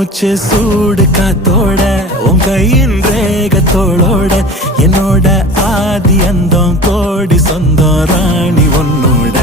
மூச்சு சூடு காத்தோட உன் கையின் ரேகத்தோளோட என்னோட ஆதி அந்தம் கோடி சொந்தம் ராணி உன்னோட